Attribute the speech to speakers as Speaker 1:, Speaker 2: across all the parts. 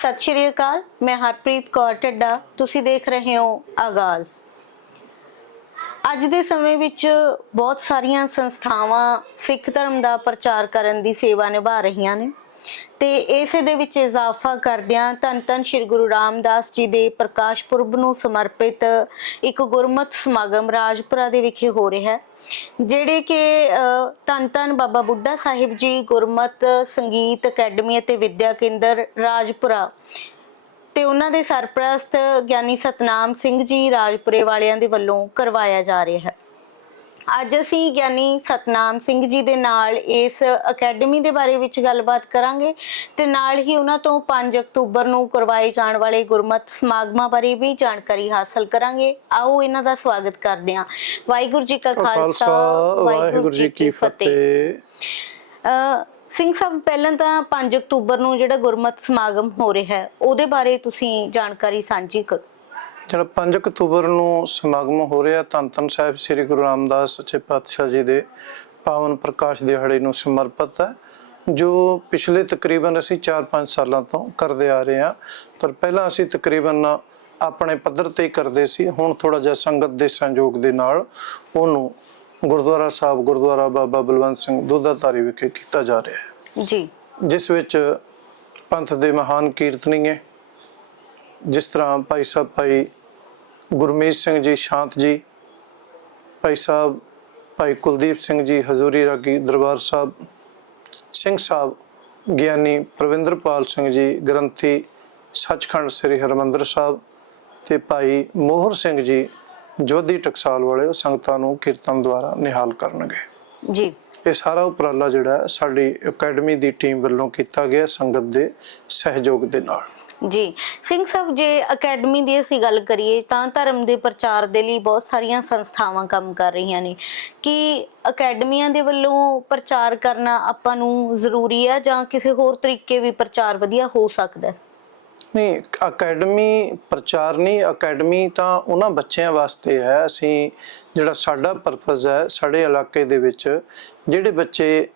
Speaker 1: ਸਤਿ ਸ਼੍ਰੀ ਅਕਾਲ, ਮੈਂ ਹਰਪ੍ਰੀਤ ਕੌਰ ਢੱਡਾ, ਤੁਸੀਂ ਦੇਖ ਰਹੇ ਹੋ ਆਗਾਜ਼। ਅੱਜ ਦੇ ਸਮੇਂ ਵਿੱਚ ਬਹੁਤ ਸਾਰੀਆਂ ਸੰਸਥਾਵਾਂ ਸਿੱਖ ਧਰਮ ਦਾ ਪ੍ਰਚਾਰ ਕਰਨ ਦੀ ਸੇਵਾ ਨਿਭਾ ਰਹੀਆਂ ਨੇ। ਤੇ ਇਸੇ ਦੇ ਵਿੱਚ ਇਜ਼ਾਫਾ ਕਰਦਿਆਂ ਧੰਨ ਧੰਨ ਸ੍ਰੀ ਗੁਰੂ ਰਾਮਦਾਸ ਜੀ ਦੇ ਪ੍ਰਕਾਸ਼ ਪੁਰਬ ਨੂੰ ਸਮਰਪਿਤ ਇੱਕ ਗੁਰਮਤ ਸਮਾਗਮ ਰਾਜਪੁਰਾ ਦੇ ਵਿਖੇ ਹੋ ਰਿਹਾ ਹੈ ਜਿਹੜੇ ਕਿ ਅ, ਧੰਨ ਧੰਨ ਬਾਬਾ ਬੁੱਢਾ ਸਾਹਿਬ ਜੀ ਗੁਰਮਤ ਸੰਗੀਤ ਅਕੈਡਮੀ ਅਤੇ ਵਿਦਿਆ ਕੇਂਦਰ ਰਾਜਪੁਰਾ ਤੇ ਉਹਨਾਂ ਦੇ ਸਰਪ੍ਰਸਤ ਗਿਆਨੀ ਸਤਨਾਮ ਸਿੰਘ ਜੀ ਰਾਜਪੁਰੇ ਵਾਲਿਆਂ ਦੇ ਵੱਲੋਂ ਕਰਵਾਇਆ ਜਾ ਰਿਹਾ ਹੈ। ਅੱਜ ਅਸੀਂ ਗਿਆਨੀ ਸਤਨਾਮ ਸਿੰਘ ਜੀ ਦੇ ਨਾਲ ਇਸ ਅਕੈਡਮੀ ਦੇ ਬਾਰੇ ਵਿੱਚ ਗੱਲਬਾਤ ਕਰਾਂਗੇ ਤੇ ਨਾਲ ਹੀ ਉਹਨਾਂ ਤੋਂ 5 ਅਕਤੂਬਰ ਨੂੰ ਕਰਵਾਏ ਜਾਣ ਵਾਲੇ ਗੁਰਮਤ ਸਮਾਗਮਾਂ ਬਾਰੇ ਵੀ ਜਾਣਕਾਰੀ ਹਾਸਲ ਕਰਾਂਗੇ। ਆਓ ਇਹਨਾਂ ਦਾ ਸਵਾਗਤ ਕਰਦੇ ਹਾਂ। ਵਾਹਿਗੁਰੂ ਜੀ ਕਾ ਖਾਲਸਾ
Speaker 2: ਵਾਹਿਗੁਰੂ ਜੀ ਕੀ ਫਤਿਹ।
Speaker 1: ਸਿੰਘ ਸਾਹਿਬ ਪਹਿਲਾਂ ਤਾਂ 5 ਅਕਤੂਬਰ ਨੂੰ ਜਿਹੜਾ ਗੁਰਮਤ ਸਮਾਗਮ ਹੋ ਰਿਹਾ ਹੈ ਉਹਦੇ ਬਾਰੇ ਤੁਸੀਂ ਜਾਣਕਾਰੀ ਸਾਂਝੀ ਕਰੋ।
Speaker 2: ਜਿਹੜਾ 5 ਅਕਤੂਬਰ ਨੂੰ ਸਮਾਗਮ ਹੋ ਰਿਹਾ ਧੰਨ ਸਾਹਿਬ ਸ੍ਰੀ ਗੁਰੂ ਰਾਮਦਾਸ ਸੱਚੇ ਪਾਤਸ਼ਾਹ ਜੀ ਦੇ ਪਾਵਨ ਪ੍ਰਕਾਸ਼ ਦਿਹਾੜੇ ਨੂੰ ਸਮਰਪਿਤ ਹੈ ਜੋ ਪਿਛਲੇ ਤਕਰੀਬਨ ਅਸੀਂ 4-5 ਸਾਲਾਂ ਤੋਂ ਕਰਦੇ ਆ ਰਹੇ ਹਾਂ। ਪਰ ਪਹਿਲਾਂ ਅਸੀਂ ਤਕਰੀਬਨ ਆਪਣੇ ਪੱਧਰ ਤੇ ਕਰਦੇ ਸੀ। ਹੁਣ ਥੋੜਾ ਜਿਹਾ ਸੰਗਤ ਦੇ ਸੰਯੋਗ ਦੇ ਨਾਲ ਉਹਨੂੰ ਗੁਰਦੁਆਰਾ ਸਾਹਿਬ ਗੁਰਦੁਆਰਾ ਬਾਬਾ ਬਲਵੰਤ ਸਿੰਘ ਦੁੱਧਾਧਾਰੀ ਵਿਖੇ ਕੀਤਾ ਜਾ ਰਿਹਾ ਹੈ।
Speaker 1: ਜੀ।
Speaker 2: ਜਿਸ ਵਿੱਚ ਪੰਥ ਦੇ ਮਹਾਨ ਕੀਰਤਨੀਏ ਜਿਸ ਤਰ੍ਹਾਂ ਭਾਈ ਸਾਹਿਬ ਭਾਈ ਗੁਰਮੀਤ ਸਿੰਘ ਜੀ ਸ਼ਾਂਤ ਜੀ ਭਾਈ ਸਾਹਿਬ ਭਾਈ ਕੁਲਦੀਪ ਸਿੰਘ ਜੀ ਹਜ਼ੂਰੀ ਰਾਗੀ ਦਰਬਾਰ ਸਾਹਿਬ ਸਿੰਘ ਸਾਹਿਬ ਗਿਆਨੀ ਪ੍ਰਵਿੰਦਰਪਾਲ ਸਿੰਘ ਜੀ ਗ੍ਰੰਥੀ ਸੱਚਖੰਡ ਸ੍ਰੀ ਹਰਮੰਦਰ ਸਾਹਿਬ ਤੇ ਭਾਈ ਮੋਹਰ ਸਿੰਘ ਜੀ ਜੋਧੀ ਟਕਸਾਲ ਵਾਲੇ ਉਹ ਸੰਗਤਾਂ ਨੂੰ ਕੀਰਤਨ ਦੁਆਰਾ ਨਿਹਾਲ ਕਰਨਗੇ।
Speaker 1: ਜੀ।
Speaker 2: ਇਹ ਸਾਰਾ ਉਪਰਾਲਾ ਜਿਹੜਾ ਸਾਡੀ ਅਕੈਡਮੀ ਦੀ ਟੀਮ ਵੱਲੋਂ ਕੀਤਾ ਗਿਆ ਸੰਗਤ ਦੇ ਸਹਿਯੋਗ ਦੇ ਨਾਲ।
Speaker 1: ਜੀ। ਸਿੰਘ ਸਾਹਿਬ, ਜੇ ਅਕੈਡਮੀ ਦੀ ਅਸੀਂ ਗੱਲ ਕਰੀਏ, ਤਾਂ ਧਰਮ ਦੇ ਪ੍ਰਚਾਰ ਦੇ ਲਈ ਬਹੁਤ ਸਾਰੀਆਂ ਸੰਸਥਾਵਾਂ ਕੰਮ ਕਰ ਰਹੀਆਂ ਨੇ। ਕਿ ਅਕੈਡਮੀਆਂ ਦੇ ਵੱਲੋਂ ਪ੍ਰਚਾਰ ਕਰਨਾ ਆਪਾਂ ਨੂੰ ਜ਼ਰੂਰੀ ਹੈ ਜਾਂ ਕਿਸੇ ਹੋਰ ਤਰੀਕੇ ਵੀ ਪ੍ਰਚਾਰ ਵਧੀਆ ਹੋ ਸਕਦਾ? ਹੈ
Speaker 2: ਨਹੀਂ, ਅਕੈਡਮੀ ਪ੍ਰਚਾਰ ਨਹੀਂ, ਅਕੈਡਮੀ ਤਾਂ ਉਹਨਾਂ ਬੱਚਿਆਂ ਵਾਸਤੇ ਹੈ। ਅਸੀਂ ਜਿਹੜਾ ਸਾਡਾ ਪਰਪਸ ਹੈ, ਸਾਡੇ ਇਲਾਕੇ ਦੇ ਵਿੱਚ, ਜਿਹੜੇ ਬੱਚੇ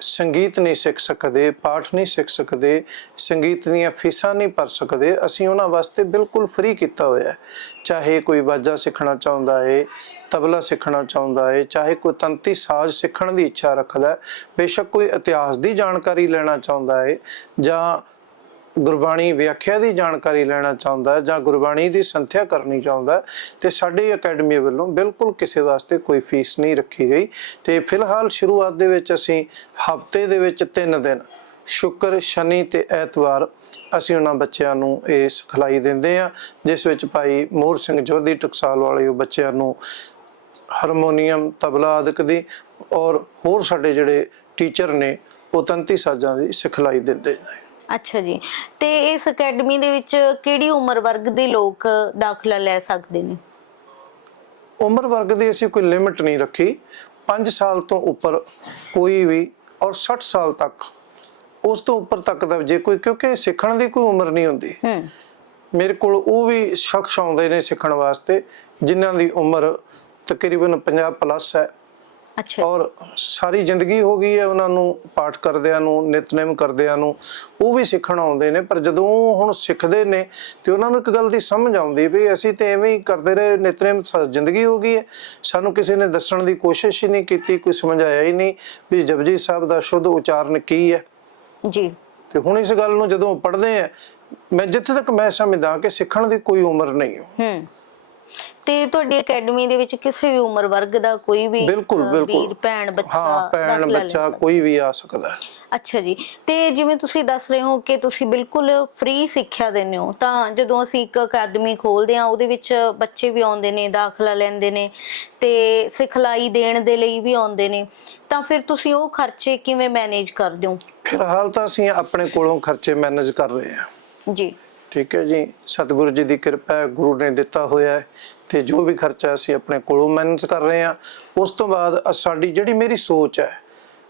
Speaker 2: ਸੰਗੀਤ ਨਹੀਂ ਸਿੱਖ ਸਕਦੇ, ਪਾਠ ਨਹੀਂ ਸਿੱਖ ਸਕਦੇ, ਸੰਗੀਤ ਦੀਆਂ ਫੀਸਾਂ ਨਹੀਂ ਭਰ ਸਕਦੇ, ਅਸੀਂ ਉਹਨਾਂ ਵਾਸਤੇ ਬਿਲਕੁਲ ਫ੍ਰੀ ਕੀਤਾ ਹੋਇਆ ਹੈ। ਚਾਹੇ ਕੋਈ ਵਾਜਾ ਸਿੱਖਣਾ ਚਾਹੁੰਦਾ ਹੈ, ਤਬਲਾ ਸਿੱਖਣਾ ਚਾਹੁੰਦਾ ਹੈ, ਚਾਹੇ ਕੋਈ ਤੰਤੀ ਸਾਜ਼ ਸਿੱਖਣ ਦੀ ਇੱਛਾ ਰੱਖਦਾ ਹੈ, ਬੇਸ਼ੱਕ ਕੋਈ ਇਤਿਹਾਸ ਦੀ ਜਾਣਕਾਰੀ ਲੈਣਾ ਚਾਹੁੰਦਾ ਹੈ ਜਾਂ ਗੁਰਬਾਣੀ ਵਿਆਖਿਆ ਦੀ ਜਾਣਕਾਰੀ ਲੈਣਾ ਚਾਹੁੰਦਾ ਹੈ ਜਾਂ ਗੁਰਬਾਣੀ ਦੀ ਸੰਥਿਆ ਕਰਨੀ ਚਾਹੁੰਦਾ ਹੈ, ਤੇ ਸਾਡੀ ਅਕੈਡਮੀ ਵੱਲੋਂ ਬਿਲਕੁਲ ਕਿਸੇ ਵਾਸਤੇ ਕੋਈ ਫੀਸ ਨਹੀਂ ਰੱਖੀ ਗਈ। ਤੇ ਫਿਲਹਾਲ ਸ਼ੁਰੂਆਤ ਦੇ ਵਿੱਚ ਅਸੀਂ ਹਫ਼ਤੇ ਦੇ ਵਿੱਚ 3 ਦਿਨ, ਸ਼ੁੱਕਰ, ਸ਼ਨੀ ਤੇ ਐਤਵਾਰ ਅਸੀਂ ਉਹਨਾਂ ਬੱਚਿਆਂ ਨੂੰ ਇਹ ਸਿਖਲਾਈ ਦਿੰਦੇ ਆ ਜਿਸ ਵਿੱਚ ਭਾਈ ਮੋਹਰ ਸਿੰਘ ਜੋਧੀ ਟਕਸਾਲ ਵਾਲੇ ਉਹ ਬੱਚਿਆਂ ਨੂੰ ਹਾਰਮੋਨੀਅਮ, ਤਬਲਾ ਆਦਿਕ ਦੀ ਔਰ ਹੋਰ ਸਾਡੇ ਜਿਹੜੇ ਟੀਚਰ ਨੇ, ਉਹ ਤੰਤੀ ਸਾਜ਼ਾਂ ਦੀ ਸਿਖਲਾਈ ਦਿੰਦੇ ਨੇ।
Speaker 1: ਅੱਛਾ ਜੀ। ਤੇ ਇਸ ਅਕੈਡਮੀ ਦੇ ਵਿੱਚ ਕਿਹੜੀ ਉਮਰ ਵਰਗ ਦੇ ਲੋਕ ਦਾਖਲਾ ਲੈ ਸਕਦੇ ਨੇ?
Speaker 2: ਉਮਰ ਵਰਗ ਦੀ ਅਸੀਂ ਕੋਈ ਲਿਮਿਟ ਨਹੀਂ ਰੱਖੀ। 5 ਸਾਲ ਤੋਂ ਉੱਪਰ ਕੋਈ ਵੀ ਔਰ 60 ਸਾਲ ਤੱਕ। ਉਸ ਤੋਂ ਉੱਪਰ ਤੱਕ ਦਾ ਜੇ ਕੋਈ ਕਿਉਂਕਿ ਸਿੱਖਣ ਦੀ ਕੋਈ ਉਮਰ ਨਹੀਂ ਹੁੰਦੀ।
Speaker 1: ਹੂੰ।
Speaker 2: ਮੇਰੇ ਕੋਲ ਉਹ ਵੀ ਸ਼ਖਸ ਆਉਂਦੇ ਨੇ ਸਿੱਖਣ ਵਾਸਤੇ ਜਿਨ੍ਹਾਂ ਦੀ ਉਮਰ ਤਕਰੀਬਨ 50 ਪਲੱਸ ਹੈ। ਔਰ ਸਾਰੀ ਜ਼ਿੰਦਗੀ ਹੋ ਗਈ ਹੈ ਉਹਨਾਂ ਨੂੰ ਪਾਠ ਕਰਦਿਆਂ ਨੂੰ ਨਿਤਨੇਮ ਕਰਦਿਆਂ ਨੂੰ ਉਹ ਵੀ ਸਿੱਖਣ ਆਉਂਦੇ ਨੇ ਪਰ ਜਦੋਂ ਹੁਣ ਸਿੱਖਦੇ ਨੇ ਤੇ ਉਹਨਾਂ ਨੂੰ ਇੱਕ ਗੱਲ ਦੀ ਸਮਝ ਆਉਂਦੀ ਵੀ ਅਸੀਂ ਤੇ ਐਵੇਂ ਹੀ ਕਰਦੇ ਰਹੇ ਨਿਤਨੇਮ ਜ਼ਿੰਦਗੀ ਹੋ ਗਈ ਹੈ। ਸਾਨੂੰ ਕਿਸੇ ਨੇ ਦੱਸਣ ਦੀ ਕੋਸ਼ਿਸ਼ ਹੀ ਨਹੀਂ ਕੀਤੀ ਕੋਈ ਸਮਝਾਇਆ ਹੀ ਨਹੀਂ ਵੀ ਜਪਜੀ ਸਾਹਿਬ ਦਾ ਸ਼ੁੱਧ ਉਚਾਰਨ ਕੀ ਹੈ।
Speaker 1: ਜੀ।
Speaker 2: ਤੇ ਹੁਣ ਇਸ ਗੱਲ ਨੂੰ ਜਦੋਂ ਪੜ੍ਹਦੇ ਆ ਮੈਂ ਜਿੱਥੇ ਤੱਕ ਮੈਂ ਸਮਝਦਾ ਕਿ ਸਿੱਖਣ ਦੀ ਕੋਈ ਉਮਰ ਨਹੀਂ ਹੈ।
Speaker 1: ਹੂੰ। ਤੇ ਤੁਹਾਡੀ ਅਕੈਡਮੀ ਦੇ ਵਿੱਚ ਕਿਸੇ ਵੀ ਉਮਰ ਵਰਗ ਦਾ ਕੋਈ ਵੀ
Speaker 2: ਬਿਲਕੁਲ ਬਿਲਕੁਲ।
Speaker 1: ਵੀਰ ਭੈਣ ਬੱਚਾ
Speaker 2: ਹਾਂ ਭੈਣ ਬੱਚਾ। ਕੋਈ ਵੀ ਆ ਸਕਦਾ ਹੈ।
Speaker 1: ਅੱਛਾ ਜੀ। ਤੇ ਜਿਵੇਂ ਤੁਸੀਂ ਦੱਸ ਰਹੇ ਹੋ ਕਿ ਤੁਸੀਂ ਬਿਲਕੁਲ ਫ੍ਰੀ ਸਿੱਖਿਆ ਦਿੰਦੇ ਹੋ ਤਾਂ ਜਦੋਂ ਅਸੀਂ ਇੱਕ ਅਕੈਡਮੀ ਖੋਲਦੇ ਹਾਂ ਉਹਦੇ ਵਿੱਚ ਬੱਚੇ ਵੀ ਆਉਂਦੇ ਨੇ ਦਾਖਲਾ ਲੈਂਦੇ ਨੇ ਤੇ ਸਿਖਲਾਈ ਦੇਣ ਦੇ ਲਈ ਵੀ ਆਉਂਦੇ ਨੇ ਤਾਂ ਫਿਰ ਤੁਸੀਂ ਉਹ ਖਰਚੇ ਕਿਵੇਂ ਮੈਨੇਜ ਕਰਦੇ ਹੋ?
Speaker 2: ਫਿਲਹਾਲ ਤਾਂ ਅਸੀਂ ਆਪਣੇ ਕੋਲੋਂ ਖਰਚੇ ਮੈਨੇਜ ਕਰ ਰਹੇ ਹਾਂ।
Speaker 1: ਜੀ।
Speaker 2: ਠੀਕ ਹੈ ਜੀ। ਸਤਿਗੁਰੂ ਜੀ ਦੀ ਕਿਰਪਾ ਹੈ, ਗੁਰੂ ਨੇ ਦਿੱਤਾ ਹੋਇਆ ਹੈ ਤੇ ਜੋ ਵੀ ਖਰਚਾ ਅਸੀਂ ਆਪਣੇ ਕੋਲੋਂ ਮੈਨੇਜ ਕਰ ਰਹੇ ਹਾਂ, ਉਸ ਤੋਂ ਬਾਅਦ ਸਾਡੀ ਜਿਹੜੀ ਮੇਰੀ ਸੋਚ ਹੈ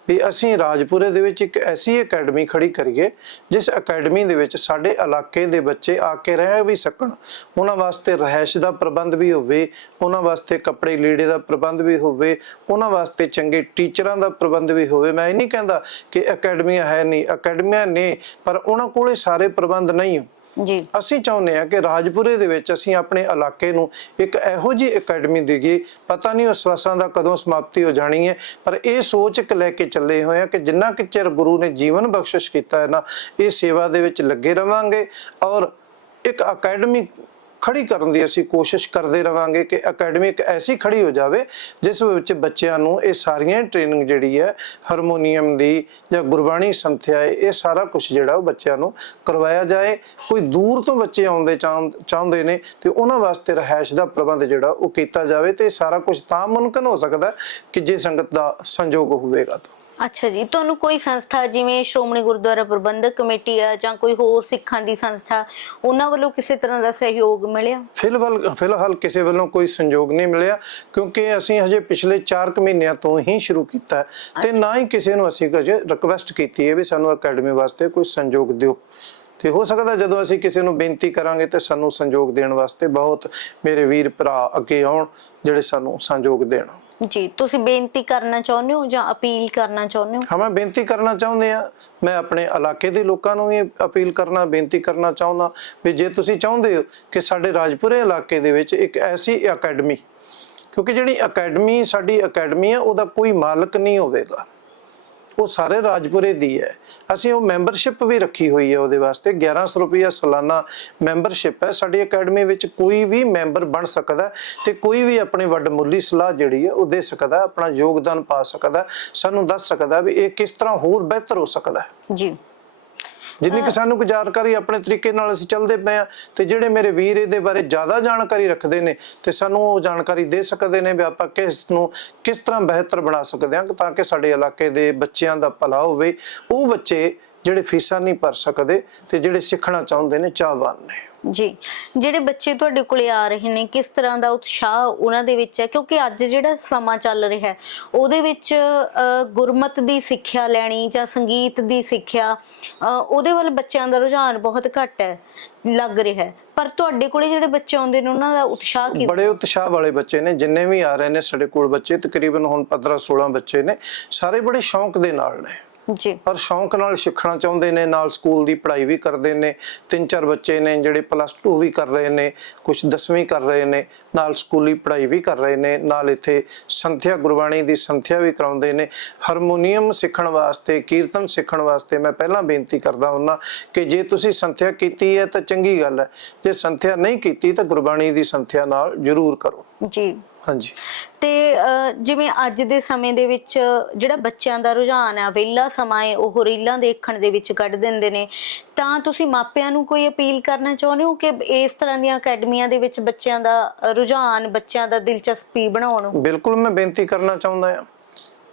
Speaker 2: ਵੀ ਅਸੀਂ ਰਾਜਪੁਰੇ ਦੇ ਵਿੱਚ ਇੱਕ ਐਸੀ ਅਕੈਡਮੀ ਖੜੀ ਕਰੀਏ, ਜਿਸ ਅਕੈਡਮੀ ਦੇ ਵਿੱਚ ਸਾਡੇ ਇਲਾਕੇ ਦੇ ਬੱਚੇ ਆ ਕੇ ਰਹਿ ਵੀ ਸਕਣ। ਉਹਨਾਂ ਵਾਸਤੇ ਰਹਿائش ਦਾ ਪ੍ਰਬੰਧ ਵੀ ਹੋਵੇ, ਉਹਨਾਂ ਵਾਸਤੇ ਕੱਪੜੇ ਲੀੜੇ ਦਾ ਪ੍ਰਬੰਧ ਵੀ ਹੋਵੇ, ਉਹਨਾਂ ਵਾਸਤੇ ਚੰਗੇ ਟੀਚਰਾਂ ਦਾ ਪ੍ਰਬੰਧ ਵੀ ਹੋਵੇ। ਮੈਂ ਇਹ ਨਹੀਂ ਕਹਿੰਦਾ ਕਿ ਅਕੈਡਮੀਆਂ ਹੈ ਨਹੀਂ, ਅਕੈਡਮੀਆਂ ਨੇ, ਪਰ ਉਹਨਾਂ ਕੋਲੇ ਸਾਰੇ ਪ੍ਰਬੰਧ ਨਹੀਂ
Speaker 1: ਜੀ।
Speaker 2: ਅਸੀਂ ਚਾਹੁੰਦੇ ਹਾਂ ਕਿ ਰਾਜਪੁਰੇ ਦੇ ਵਿੱਚ ਅਸੀਂ ਆਪਣੇ ਇਲਾਕੇ ਨੂੰ ਇੱਕ ਇਹੋ ਜਿਹੀ ਅਕੈਡਮੀ ਦੇਈਏ। ਪਤਾ ਨਹੀਂ ਉਸ ਵਸਾਂ ਦਾ ਕਦੋਂ ਸਮਾਪਤੀ ਹੋ ਜਾਣੀ ਹੈ, ਪਰ ਇਹ ਸੋਚ ਇੱਕ ਲੈ ਕੇ ਚੱਲੇ ਹੋਏ ਆ ਕਿ ਜਿੰਨਾ ਕਿ ਚਿਰ ਗੁਰੂ ਨੇ ਜੀਵਨ ਬਖਸ਼ਿਸ਼ ਕੀਤਾ ਹੈ ਨਾ, ਇਹ ਸੇਵਾ ਦੇ ਵਿੱਚ ਲੱਗੇ ਰਵਾਂਗੇ ਔਰ ਇੱਕ ਅਕੈਡਮੀ ਖੜੀ ਕਰਨ ਦੀ ਅਸੀਂ ਕੋਸ਼ਿਸ਼ ਕਰਦੇ ਰਵਾਂਗੇ ਕਿ ਅਕੈਡਮੀ ਇੱਕ ਐਸੀ ਖੜੀ ਹੋ ਜਾਵੇ, ਜਿਸ ਵਿੱਚ ਬੱਚਿਆਂ ਨੂੰ ਇਹ ਸਾਰੀਆਂ ਟ੍ਰੇਨਿੰਗ ਜਿਹੜੀ ਹੈ, ਹਾਰਮੋਨੀਅਮ ਦੀ ਜਾਂ ਗੁਰਬਾਣੀ ਸੰਥਿਆ ਇਹ ਸਾਰਾ ਕੁਝ ਜਿਹੜਾ ਉਹ ਬੱਚਿਆਂ ਨੂੰ ਕਰਵਾਇਆ ਜਾਏ। ਕੋਈ ਦੂਰ ਤੋਂ ਬੱਚੇ ਆਉਂਦੇ ਚਾਹੁੰਦੇ ਨੇ, ਤੇ ਉਹਨਾਂ ਵਾਸਤੇ ਰਹਿائش ਦਾ ਪ੍ਰਬੰਧ ਜਿਹੜਾ ਉਹ ਕੀਤਾ ਜਾਵੇ ਤੇ ਸਾਰਾ ਕੁਝ ਤਾਂ ਮੁਮਕਨ ਹੋ ਸਕਦਾ ਕਿ ਜੇ ਸੰਗਤ ਦਾ ਸੰਯੋਗ ਹੋਵੇਗਾ ਤਾਂ।
Speaker 1: ਅੱਛਾ ਜੀ ਤੁਹਾਨੂੰ ਕੋਈ ਸੰਸਥਾ ਜਿਵੇਂ ਸ਼੍ਰੋਮਣੀ ਗੁਰਦੁਆਰਾ ਪ੍ਰਬੰਧਕ ਕਮੇਟੀ ਆ ਜਾਂ ਕੋਈ ਹੋਰ ਸਿੱਖਾਂ ਦੀ ਸੰਸਥਾ ਉਹਨਾਂ ਵੱਲੋਂ ਕਿਸੇ ਤਰ੍ਹਾਂ ਦਾ ਸਹਿਯੋਗ ਮਿਲਿਆ?
Speaker 2: ਫਿਲਹਾਲ ਫਿਲਹਾਲ ਕਿਸੇ ਵੱਲੋਂ ਕੋਈ ਸੰਯੋਗ ਨਹੀਂ ਮਿਲਿਆ ਕਿਉਂਕਿ ਅਸੀਂ ਹਜੇ ਪਿਛਲੇ 4 ਕੁ ਮਹੀਨਿਆਂ ਤੋਂ ਹੀ ਸ਼ੁਰੂ ਕੀਤਾ ਤੇ ਨਾ ਹੀ ਕਿਸੇ ਨੂੰ ਅਸੀਂ ਹਜੇ ਰਿਕਵੈਸਟ ਕੀਤੀ ਹੈ ਵੀ ਸਾਨੂੰ ਅਕੈਡਮੀ ਵਾਸਤੇ ਕੋਈ ਸੰਯੋਗ ਦਿਓ। ਤੇ ਹੋ ਸਕਦਾ ਜਦੋਂ ਅਸੀਂ ਕਿਸੇ ਨੂੰ ਬੇਨਤੀ ਕਰਾਂਗੇ ਤੇ ਸਾਨੂੰ ਸੰਯੋਗ ਦੇਣ ਵਾਸਤੇ ਬਹੁਤ ਮੇਰੇ ਵੀਰ ਭਰਾ ਅੱਗੇ ਆਉਣ ਜਿਹੜੇ ਸਾਨੂੰ ਸੰਯੋਗ ਦੇਣ।
Speaker 1: ਜੀ, ਤੁਸੀਂ ਬੇਨਤੀ ਕਰਨਾ ਚਾਹੁੰਦੇ ਹੋ ਜਾਂ ਅਪੀਲ ਕਰਨਾ ਚਾਹੁੰਦੇ ਹੋ?
Speaker 2: ਹਾਂ, ਮੈਂ ਬੇਨਤੀ ਕਰਨਾ ਚਾਹੁੰਦੇ ਆ ਮੈਂ ਆਪਣੇ ਇਲਾਕੇ ਦੇ ਲੋਕਾਂ ਨੂੰ ਵੀ ਅਪੀਲ ਕਰਨਾ, ਬੇਨਤੀ ਕਰਨਾ ਚਾਹੁੰਦਾ ਵੀ ਜੇ ਤੁਸੀਂ ਚਾਹੁੰਦੇ ਹੋ ਕਿ ਸਾਡੇ ਰਾਜਪੁਰੇ ਇਲਾਕੇ ਦੇ ਵਿੱਚ ਇੱਕ ਐਸੀ ਅਕੈਡਮੀ, ਕਿਉਂਕਿ ਜਿਹੜੀ ਅਕੈਡਮੀ, ਸਾਡੀ ਅਕੈਡਮੀ ਹੈ ਉਹਦਾ ਕੋਈ ਮਾਲਕ ਨਹੀਂ ਹੋਵੇਗਾ। ਉਹ ਸਾਰੇ ਰਾਜਪੁਰੇ ਦੀ ਹੈ। ਅਸੀਂ ਉਹ ਮੈਂਬਰਸ਼ਿਪ ਵੀ ਰੱਖੀ ਹੋਈ ਹੈ ਉਹਦੇ ਵਾਸਤੇ। 1100 ਰੁਪਏ ਸਾਲਾਨਾ ਮੈਂਬਰਸ਼ਿਪ ਹੈ। ਸਾਡੀ ਅਕੈਡਮੀ ਵਿੱਚ ਕੋਈ ਵੀ ਮੈਂਬਰ ਬਣ ਸਕਦਾ ਹੈ ਤੇ ਕੋਈ ਵੀ ਆਪਣੀ ਵੱਡਮੁੱਲੀ ਸਲਾਹ ਜਿਹੜੀ ਹੈ ਉਹ ਦੇ ਸਕਦਾ ਆਪਣਾ ਯੋਗਦਾਨ ਪਾ ਸਕਦਾ ਸਾਨੂੰ ਦੱਸ ਸਕਦਾ ਵੀ ਇਹ ਕਿਸ ਤਰ੍ਹਾਂ ਹੋਰ ਬਿਹਤਰ ਹੋ ਸਕਦਾ ਹੈ।
Speaker 1: ਜੀ।
Speaker 2: ਜਿੰਨੀ ਕਿ ਸਾਨੂੰ ਕੋਈ ਜਾਣਕਾਰੀ ਆਪਣੇ ਤਰੀਕੇ ਨਾਲ ਅਸੀਂ ਚੱਲਦੇ ਪਏ ਆ ਤੇ ਜਿਹੜੇ ਮੇਰੇ ਵੀਰ ਇਹਦੇ ਬਾਰੇ ਜ਼ਿਆਦਾ ਜਾਣਕਾਰੀ ਰੱਖਦੇ ਨੇ ਤੇ ਸਾਨੂੰ ਉਹ ਜਾਣਕਾਰੀ ਦੇ ਸਕਦੇ ਨੇ ਵੀ ਆਪਾਂ ਕਿਸ ਨੂੰ ਕਿਸ ਤਰ੍ਹਾਂ ਬਿਹਤਰ ਬਣਾ ਸਕਦੇ ਹਾਂ ਤਾਂ ਕਿ ਸਾਡੇ ਇਲਾਕੇ ਦੇ ਬੱਚਿਆਂ ਦਾ ਭਲਾ ਹੋਵੇ ਉਹ ਬੱਚੇ ਜਿਹੜੇ ਫੀਸਾਂ ਨਹੀਂ ਭਰ ਸਕਦੇ ਤੇ ਜਿਹੜੇ ਸਿੱਖਣਾ ਚਾਹੁੰਦੇ ਨੇ ਚਾਹਵਾਨ ਨੇ।
Speaker 1: ਜੀ। ਜਿਹੜੇ ਬੱਚੇ ਤੁਹਾਡੇ ਕੋਲੇ ਆ ਰਹੇ ਨੇ ਕਿਸ ਤਰ੍ਹਾਂ ਦਾ ਉਤਸ਼ਾਹ ਉਹਨਾਂ ਦੇ ਵਿੱਚ ਹੈ? ਕਿਉਂਕਿ ਅੱਜ ਜਿਹੜਾ ਸਮਾਂ ਚੱਲ ਰਿਹਾ ਹੈ ਉਹਦੇ ਵਿੱਚ ਗੁਰਮਤ ਦੀ ਸਿੱਖਿਆ ਲੈਣੀ ਜਾਂ ਸੰਗੀਤ ਦੀ ਸਿੱਖਿਆ ਅ, ਉਹਦੇ ਵੱਲ ਬੱਚਿਆਂ ਦਾ ਰੁਝਾਨ ਬਹੁਤ ਘੱਟ ਹੈ ਲੱਗ ਰਿਹਾ ਹੈ। ਪਰ ਤੁਹਾਡੇ ਕੋਲੇ ਜਿਹੜੇ ਬੱਚੇ ਆਉਂਦੇ ਨੇ ਉਹਨਾਂ ਦਾ ਉਤਸ਼ਾਹ ਕੀ
Speaker 2: ਬੜੇ ਉਤਸ਼ਾਹ ਵਾਲੇ ਬੱਚੇ ਨੇ ਜਿੰਨੇ ਵੀ ਆ ਰਹੇ ਨੇ ਸਾਡੇ ਕੋਲ ਬੱਚੇ ਤਕਰੀਬਨ ਹੁਣ 15 16 ਬੱਚੇ ਨੇ ਸਾਰੇ ਬੜੇ ਸ਼ੌਂਕ ਦੇ ਨਾਲ ਨੇ।
Speaker 1: ਜੀ।
Speaker 2: ਪਰ ਸ਼ੌਂਕ ਨਾਲ ਸਿੱਖਣਾ ਚਾਹੁੰਦੇ ਨੇ ਨਾਲ ਸਕੂਲ ਦੀ ਪੜ੍ਹਾਈ ਵੀ ਕਰਦੇ ਨੇ ਤਿੰਨ ਚਾਰ ਬੱਚੇ ਨੇ ਜਿਹੜੇ ਪਲੱਸ 2 ਵੀ ਕਰ ਰਹੇ ਨੇ ਕੁਝ 10ਵੀਂ ਕਰ ਰਹੇ ਨੇ ਨਾਲ ਸਕੂਲੀ ਪੜ੍ਹਾਈ ਵੀ ਕਰ ਰਹੇ ਨੇ ਨਾਲ ਇੱਥੇ ਸੰਥਿਆ ਗੁਰਬਾਣੀ ਦੀ ਸੰਥਿਆ ਵੀ ਕਰਾਉਂਦੇ ਨੇ। ਹਾਰਮੋਨੀਅਮ ਸਿੱਖਣ ਵਾਸਤੇ ਕੀਰਤਨ ਸਿੱਖਣ ਵਾਸਤੇ ਮੈਂ ਪਹਿਲਾਂ ਬੇਨਤੀ ਕਰਦਾ ਹੁੰਨਾ ਕਿ ਜੇ ਤੁਸੀਂ ਸੰਥਿਆ ਕੀਤੀ ਹੈ ਤਾਂ ਚੰਗੀ ਗੱਲ ਹੈ ਜੇ ਸੰਥਿਆ ਨਹੀਂ ਕੀਤੀ ਤਾਂ ਗੁਰਬਾਣੀ ਦੀ ਸੰਥਿਆ ਨਾਲ ਜ਼ਰੂਰ ਕਰੋ।
Speaker 1: ਜੀ।
Speaker 2: ਹਾਂਜੀ।
Speaker 1: ਤੇ ਜਿਵੇਂ ਅੱਜ ਦੇ ਸਮੇਂ ਦੇ ਵਿੱਚ ਜਿਹੜਾ ਬੱਚਿਆਂ ਦਾ ਰੁਝਾਨ ਆ ਵਿਹਲਾ ਸਮਾਂ ਹੈ ਉਹ ਰੀਲਾਂ ਦੇਖਣ ਦੇ ਵਿੱਚ ਕੱਢ ਦਿੰਦੇ ਨੇ। ਤਾਂ ਤੁਸੀਂ ਮਾਪਿਆਂ ਨੂੰ ਕੋਈ ਅਪੀਲ ਕਰਨਾ ਚਾਹੁੰਦੇ ਹੋ ਕਿ ਇਸ ਤਰ੍ਹਾਂ ਦੀਆਂ ਅਕੈਡਮੀਆਂ ਦੇ ਵਿੱਚ ਬੱਚਿਆਂ ਦਾ ਰੁਝਾਨ ਬੱਚਿਆਂ ਦਾ ਦਿਲਚਸਪੀ ਬਣਾਉਣ?
Speaker 2: ਬਿਲਕੁਲ ਮੈਂ ਬੇਨਤੀ ਕਰਨਾ ਚਾਹੁੰਦਾ ਹਾਂ।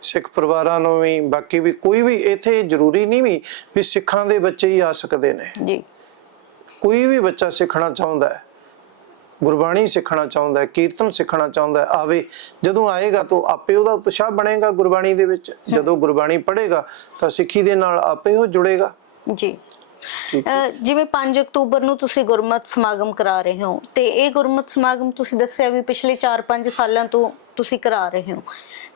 Speaker 2: ਸਿੱਖ ਪਰਿਵਾਰਾਂ ਨੂੰ ਵੀ ਬਾਕੀ ਵੀ ਕੋਈ ਵੀ ਇੱਥੇ ਜ਼ਰੂਰੀ ਨਹੀਂ ਵੀ ਵੀ ਸਿੱਖਾਂ ਦੇ ਬੱਚੇ ਹੀ ਆ ਸਕਦੇ ਨੇ।
Speaker 1: ਜੀ।
Speaker 2: ਕੋਈ ਵੀ ਬੱਚਾ ਸਿੱਖਣਾ ਚਾਹੁੰਦਾ ਹੈ ਗੁਰਬਾਣੀ ਸਿੱਖਣਾ ਚਾਹੁੰਦਾ ਹੈ ਕੀਰਤਨ ਸਿੱਖਣਾ ਚਾਹੁੰਦਾ ਹੈ ਆਵੇ ਜਦੋਂ ਆਏਗਾ ਤਾਂ ਆਪੇ ਉਹਦਾ ਉਤਸ਼ਾਹ ਬਣੇਗਾ ਗੁਰਬਾਣੀ ਦੇ ਵਿੱਚ। ਜਦੋਂ ਗੁਰਬਾਣੀ ਪੜ੍ਹੇਗਾ ਤਾਂ ਸਿੱਖੀ ਦੇ ਨਾਲ ਆਪੇ ਉਹ ਜੁੜੇਗਾ।
Speaker 1: ਜੀ। ਜਿਵੇਂ 5 ਅਕਤੂਬਰ ਨੂੰ ਤੁਸੀਂ ਗੁਰਮਤ ਸਮਾਗਮ ਕਰਾ ਰਹੇ ਹੋ ਤੇ ਇਹ ਗੁਰਮਤ ਸਮਾਗਮ ਤੁਸੀਂ ਦੱਸਿਆ ਵੀ ਪਿਛਲੇ 4-5 ਸਾਲਾਂ ਤੋਂ ਤੁਸੀਂ ਕਰਾ ਰਹੇ ਹੋ।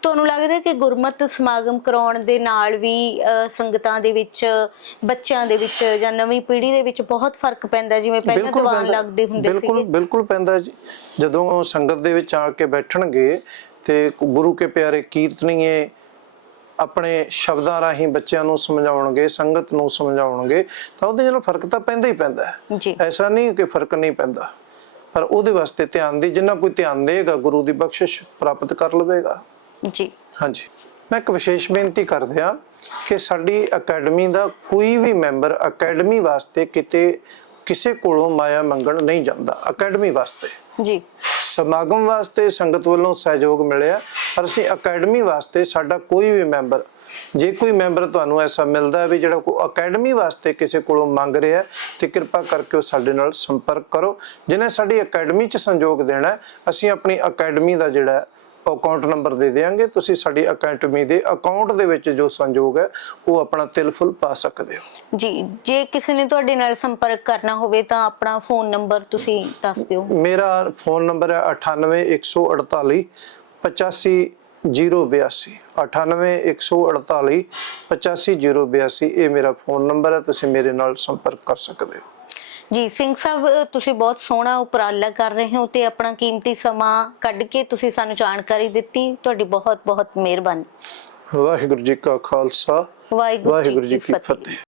Speaker 1: ਤੁਹਾਨੂੰ ਲੱਗਦਾ ਕਿ ਗੁਰਮਤ ਸਮਾਗਮ ਕਰਾਉਣ ਦੇ ਨਾਲ ਵੀ ਸੰਗਤਾਂ ਦੇ ਵਿੱਚ ਬੱਚਿਆਂ ਦੇ ਵਿੱਚ ਜਾਂ ਨਵੀਂ ਪੀੜ੍ਹੀ ਦੇ ਵਿੱਚ ਬਹੁਤ ਫ਼ਰਕ ਪੈਂਦਾ? ਜਿਵੇਂ ਪਹਿਲਾਂ ਦੀਵਾਨ ਲੱਗਦੇ ਹੁੰਦੇ
Speaker 2: ਬਿਲਕੁਲ
Speaker 1: ਸੀਗੇ?
Speaker 2: ਬਿਲਕੁਲ ਪੈਂਦਾ ਜੀ। ਜਦੋਂ ਸੰਗਤ ਦੇ ਵਿੱਚ ਆ ਕੇ ਬੈਠਣਗੇ ਤੇ ਗੁਰੂ ਕੇ ਪਿਆਰੇ ਕੀਰਤਨੀਏ ਆਪਣੇ ਸ਼ਬਦਾਂ ਰਾਹੀਂ ਬੱਚਿਆਂ ਨੂੰ ਸਮਝਾਉਣਗੇ ਸੰਗਤ ਨੂੰ ਸਮਝਾਉਣਗੇ ਤਾਂ ਉਹਦੇ ਨਾਲ ਫ਼ਰਕ ਤਾਂ ਪੈਂਦਾ ਹੀ ਪੈਂਦਾ। ਹੈ
Speaker 1: ਜੀ।
Speaker 2: ਐਸਾ ਨਹੀਂ ਕਿ ਫ਼ਰਕ ਨਹੀਂ ਪੈਂਦਾ। ਪਰ ਉਹਦੇ ਵਾਸਤੇ ਧਿਆਨ ਦੇ ਜਿੰਨਾ ਕੋਈ ਧਿਆਨ ਦੇਗਾ ਗੁਰੂ ਦੀ ਬਖਸ਼ਿਸ਼ ਪ੍ਰਾਪਤ ਕਰ ਲਵੇਗਾ।
Speaker 1: ਜੀ।
Speaker 2: ਹਾਂਜੀ। ਮੈਂ ਇੱਕ ਵਿਸ਼ੇਸ਼ ਬੇਨਤੀ ਕਰਦਿਆਂ ਕਿ ਸਾਡੀ ਅਕੈਡਮੀ ਦਾ ਕੋਈ ਵੀ ਮੈਂਬਰ ਅਕੈਡਮੀ ਵਾਸਤੇ ਕਿਤੇ ਕਿਸੇ ਕੋਲੋਂ ਮਾਇਆ ਮੰਗਣ ਨਹੀਂ ਜਾਂਦਾ। ਅਕੈਡਮੀ ਵਾਸਤੇ।
Speaker 1: ਜੀ।
Speaker 2: ਸਮਾਗਮ ਵਾਸਤੇ ਸੰਗਤ ਵੱਲੋਂ ਸਹਿਯੋਗ ਮਿਲਿਆ ਪਰ ਅਸੀਂ ਅਕੈਡਮੀ ਵਾਸਤੇ ਸਾਡਾ ਕੋਈ ਵੀ ਮੈਂਬਰ ਜੇ ਕੋਈ ਮੈਂਬਰ ਤੁਹਾਨੂੰ ਐਸਾ ਮਿਲਦਾ ਹੈ ਵੀ ਜਿਹੜਾ ਕੋਈ ਅਕੈਡਮੀ ਵਾਸਤੇ ਕਿਸੇ ਕੋਲੋਂ ਮੰਗ ਰਿਹਾ ਤੇ ਕਿਰਪਾ ਕਰਕੇ ਉਹ ਸਾਡੇ ਨਾਲ ਸੰਪਰਕ ਕਰੋ। ਜਿਹਨੇ ਸਾਡੀ ਅਕੈਡਮੀ 'ਚ ਸੰਯੋਗ ਦੇਣਾ ਅਸੀਂ ਆਪਣੀ ਅਕੈਡਮੀ ਦਾ ਜਿਹੜਾ ਅਕਾਊਂਟ ਨੰਬਰ ਦੇ ਦੇਵਾਂਗੇ ਤੁਸੀਂ ਸਾਡੀ ਅਕੈਡਮੀ ਦੇ ਅਕਾਊਂਟ ਦੇ ਵਿੱਚ ਜੋ ਸੰਯੋਗ ਹੈ ਉਹ ਆਪਣਾ ਤਿਲ ਫੁੱਲ ਪਾ ਸਕਦੇ ਹੋ।
Speaker 1: ਜੀ ਜੇ ਕਿਸੇ ਨੇ ਤੁਹਾਡੇ ਨਾਲ ਸੰਪਰਕ ਕਰਨਾ ਹੋਵੇ ਤਾਂ ਆਪਣਾ ਫੋਨ ਨੰਬਰ ਤੁਸੀਂ ਦੱਸ ਦਿਓ।
Speaker 2: ਮੇਰਾ ਫੋਨ ਨੰਬਰ ਹੈ 98148 85082 98148 85082 ਇਹ ਮੇਰਾ ਫੋਨ ਨੰਬਰ ਹੈ ਤੁਸੀਂ ਮੇਰੇ ਨਾਲ ਸੰਪਰਕ ਕਰ ਸਕਦੇ ਹੋ।
Speaker 1: ਜੀ ਸਿੰਘ ਸਾਹਿਬ ਤੁਸੀਂ ਬਹੁਤ ਸੋਹਣਾ ਉਪਰਾਲਾ ਕਰ ਰਹੇ ਹੋ ਤੇ ਆਪਣਾ ਕੀਮਤੀ ਸਮਾਂ ਕੱਢ ਕੇ ਤੁਸੀਂ ਸਾਨੂੰ ਜਾਣਕਾਰੀ ਦਿੱਤੀ ਤੁਹਾਡੀ ਬਹੁਤ ਬਹੁਤ ਮਿਹਰਬਾਨੀ।
Speaker 2: ਵਾਹਿਗੁਰੂ ਜੀ ਕਾ ਖਾਲਸਾ
Speaker 1: ਵਾਹਿਗੁਰੂ ਜੀ ਕੀ
Speaker 2: ਫਤਿਹ।